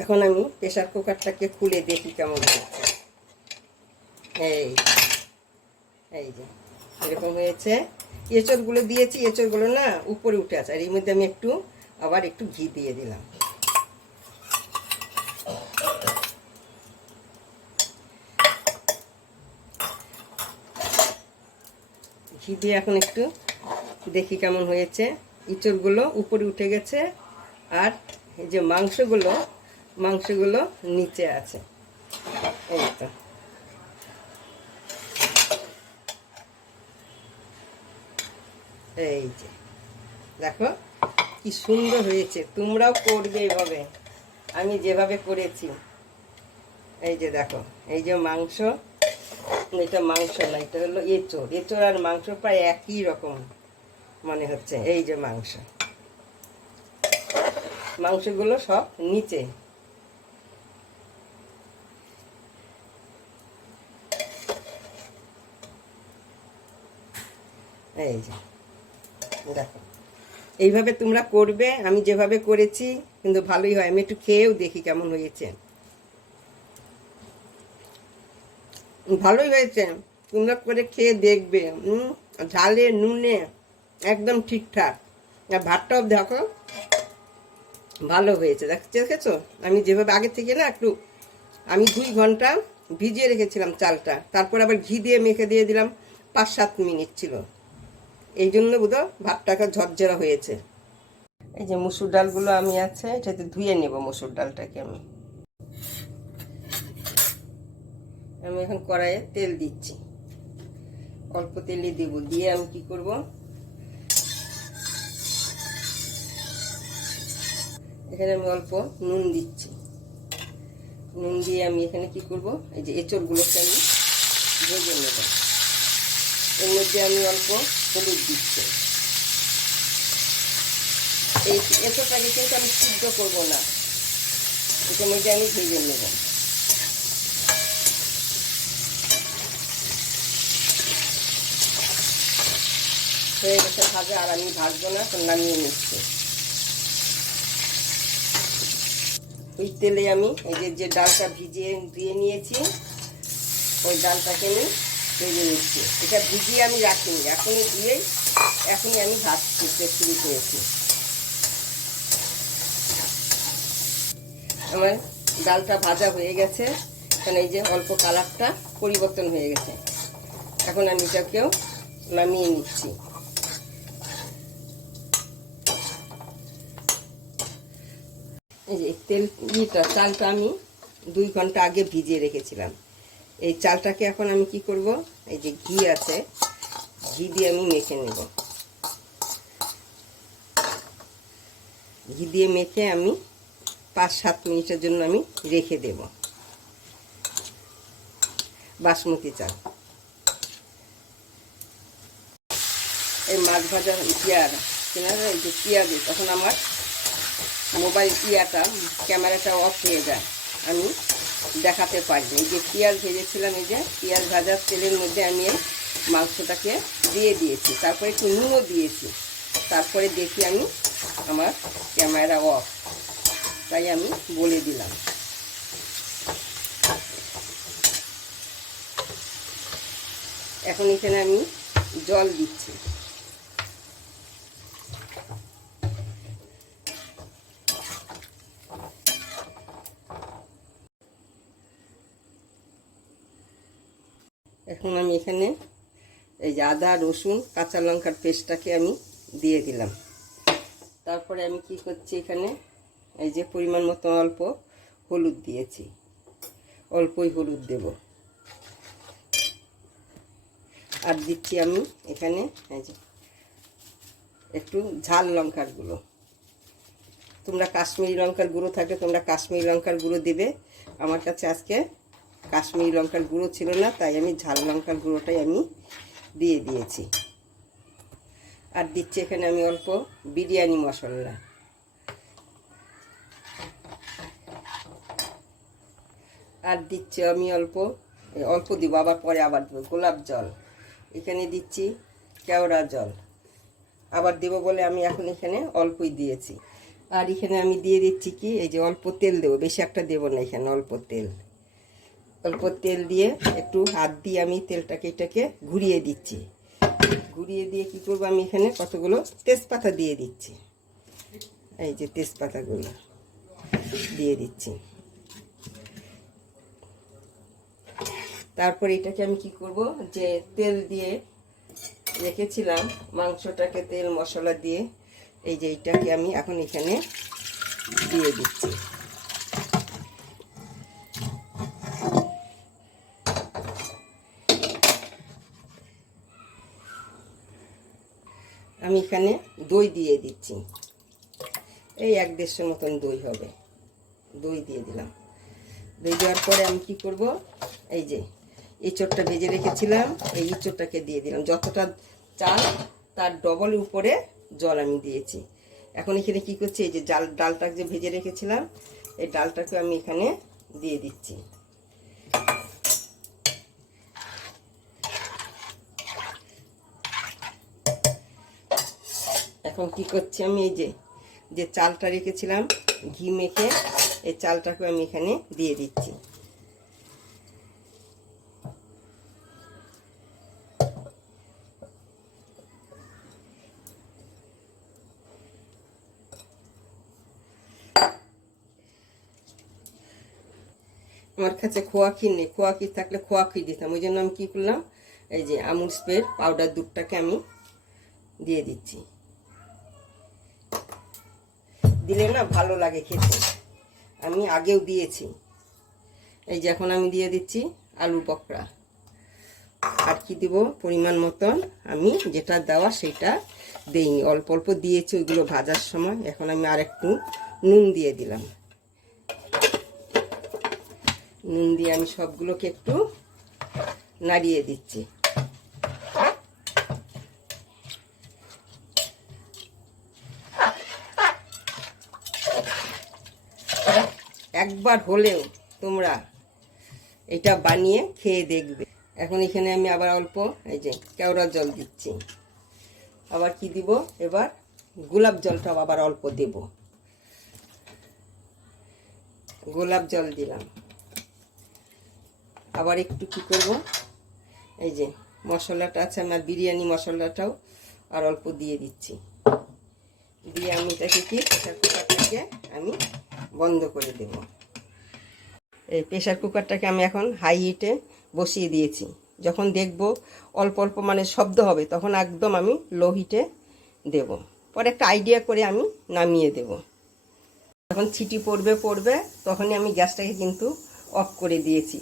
এখন আমি প্রেসার কুকারটাকে খুলে দেখি কেমন হচ্ছে। এই এই যে এরকম হয়েছে। এঁচড়গুলো দিয়েছি, এঁচড়গুলো না উপরে উঠে আছে। আর এর মধ্যে আমি আবার একটু ঘি দিয়ে দিলাম। ঘি দিয়ে এখন একটু দেখি কেমন হয়েছে। এঁচড়গুলো উপরে উঠে গেছে, আর এই যে মাংসগুলো নিচে আছে। এই তো এই যে দেখো কি সুন্দর হয়েছে। তোমরাও করবে এভাবে, আমি যেভাবে করেছি। এই যে দেখো, এই যে মাংস, এটা মাংস না, এটা হলো এঁচড় আর মাংস প্রায় একই রকম মনে হচ্ছে। এই যে মাংসগুলো সব নিচে। এই যে দেখো, এইভাবে তোমরা করবে, আমি যেভাবে করেছি কিন্তু ভালোই হয়। আমি একটু খেয়েও দেখি কেমন হয়েছে। ভালোই হয়েছে, তোমরা করে খেয়ে দেখবে। ঝালে নুনে একদম ঠিকঠাক। আর ভাতটাও দেখো ভালো হয়েছে। দেখেছো আমি যেভাবে আগে থেকে না একটু, আমি 2 ঘন্টা ভিজিয়ে রেখেছিলাম চালটা, তারপর আবার ঘি দিয়ে মেখে দিয়ে দিলাম। 5-7 মিনিট ছিল, এই জন্য বোধহয় ভাতটাকে ঝরঝরা হয়েছে। এই যে মসুর ডালগুলো আমি আছে এটাতে ধুয়ে নেব। মসুর ডালটাকে আমি এখন কড়াইয়ে তেল দিচ্ছি। অল্প তেলই দেব। দিয়ে আমি কি করব, এখানে আমি অল্প নুন দিচ্ছি। নুন দিয়ে আমি এখানে কি করব, এই যে এঁচড়গুলোকে আমি ভেজে নেব। এর মধ্যে আমি অল্প হলুদ দিচ্ছি। এই এঁচড়টাকে কিন্তু আমি সিদ্ধ করব না, এটার মধ্যে আমি ভেজে নেব। হয়ে গেছে ভাজা, আর আমি ভাজবো না, নামিয়ে নিচ্ছি। ওই তেলে আমি এই যে ডালটা ভিজিয়ে দিয়ে নিয়েছি, ওই ডালটাকে আমি ভেজে নিচ্ছি। এটা ভিজিয়ে আমি রাখিনি, এখনই আমি ভাত করতে শুরু করেছি। আমার ডালটা ভাজা হয়ে গেছে, কারণ এই যে অল্প কালারটা পরিবর্তন হয়ে গেছে। এখন আমি এটাকেও নামিয়ে নিচ্ছি। এই যে চালটা আমি 2 ঘন্টা আগে ভিজিয়ে রেখেছিলাম। এই চালটাকে এখন আমি কি করব, এই যে ঘি আছে, ঘি দিয়ে আমি মেখে নেব। ঘি দিয়ে মেখে আমি 5-7 মিনিটের জন্য আমি রেখে দেব। বাসমতি চাল, এই মাছ ভাজা এই যে পেঁয়াজ, তখন আমার মোবাইল ক্যামেরাটা অফ হয়ে যায়, আমি দেখাতে পারি। এই যে পেঁয়াজ ভেজেছিলাম, এই যে পেঁয়াজ ভাজার তেলের মধ্যে আমি এই মাংসটাকে দিয়ে দিয়েছি, তারপরে একটু নুনও দিয়েছি। তারপরে দেখি আমি আমার ক্যামেরা অফ, তাই আমি বলে দিলাম। এখন এখানে আমি জল দিচ্ছি। এখন আমি এখানে এই যে আদা রসুন কাঁচা লঙ্কার পেস্টটাকে আমি দিয়ে দিলাম। তারপরে আমি কি করছি, এখানে এই যে পরিমাণ মতো অল্প হলুদ দিয়েছি, অল্পই হলুদ দেব। আর দিচ্ছি আমি এখানে এই যে একটু ঝাল লঙ্কার গুঁড়ো। তোমরা কাশ্মীরি লঙ্কার গুঁড়ো থাকলে তোমরা কাশ্মীরি লঙ্কার গুঁড়ো দিবে। আমার কাছে আজকে কাশ্মীরি লঙ্কার গুঁড়ো ছিল না, তাই আমি ঝাল লঙ্কার গুঁড়োটাই আমি দিয়ে দিয়েছি। আর দিচ্ছি এখানে আমি অল্প বিরিয়ানি মশলা। আর দিচ্ছি আমি অল্প দিব, আবার পরে আবার দেবো গোলাপ জল। এখানে দিচ্ছি কেওড়া জল, আবার দেব বলে আমি এখন এখানে অল্পই দিয়েছি। আর এখানে আমি দিয়ে দিচ্ছি কি, এই যে অল্প তেল দেবো, বেশি একটা দেবো না, এখানে অল্প তেল দিয়ে একটু হাত দিয়ে আমি তেলটাকে এটাকে ঘুরিয়ে দিচ্ছি। ঘুরিয়ে দিয়ে কি করবো, আমি এখানে কতগুলো তেজপাতা দিয়ে দিচ্ছি। এই যে তেজপাতাগুলো দিয়ে দিচ্ছি। তারপর এটাকে আমি কি করব, যে তেল দিয়ে রেখেছিলাম মাংসটাকে, তেল মশলা দিয়ে, এই যে এইটাকে আমি এখন এখানে দিয়ে দিচ্ছি। আমি এখানে দই দিয়ে দিচ্ছি, এই 1-1.5 মতন দই হবে, দই দিয়ে দিলাম। দই দেওয়ার পরে আমি কি করব, এই যে এঁচোড়টা ভেজে রেখেছিলাম, এই এঁচোড়টাকে দিয়ে দিলাম। যতটা চাল তার ডবল উপরে জল আমি দিয়েছি। এখন এখানে কি করছি, এই যে ডালটা যে ভেজে রেখেছিলাম, এই ডালটাকে আমি এখানে দিয়ে দিচ্ছি। এখন কি করছি, আমি এই যে চালটা রেখেছিলাম ঘি মেখে, এই চালটাকে আমি এখানে দিয়ে দিচ্ছি। আমার কাছে খোয়া ক্ষীর নেই, খোয়া ক্ষীর থাকলে খোয়া ক্ষীর দিতাম, ওই জন্য আমি কী করলাম, এই যে আমুল স্প্রের পাউডার দুধটাকে আমি দিয়ে দিচ্ছি। দিলে না ভালো লাগে খেতে, আমি আগেও দিয়েছি। এই যে এখন আমি দিয়ে দিচ্ছি আলু পকোড়া। আর কি দিব, পরিমাণ মতন আমি যেটা দেওয়া সেটা দেইনি, অল্প অল্প দিয়েছি ওইগুলো ভাজার সময়। এখন আমি আর একটু নুন দিয়ে দিলাম। নুন দিয়ে আমি সবগুলোকে একটু নাড়িয়ে দিচ্ছি। একবার হলেও তোমরা এটা বানিয়ে খেয়ে দেখবে। এখন এখানে আমি আবার অল্প এই যে কেওড়া জল দিচ্ছি। আবার কি দিব, এবার গোলাপ জলটাও আবার অল্প দেব। গোলাপ জল দিলাম। আবার একটু কি করব, এই যে মশলাটা আছে আমার, বিরিয়ানি মশলাটাও আর অল্প দিয়ে দিচ্ছি। দিয়ে আমি এটাকে কি প্রেশার কুকারটাকে আমি বন্ধ করে দেব। এই প্রেশার কুকারটাকে আমি এখন হাই হিটে বসিয়ে দিয়েছি। যখন দেখব অল্প অল্প মানে শব্দ হবে, তখন একদম আমি লো হিটে দেব। পরে একটা আইডিয়া করে আমি নামিয়ে দেব। যখন ছিটি পড়বে তখনই আমি গ্যাসটাকে কিন্তু অফ করে দিয়েছি।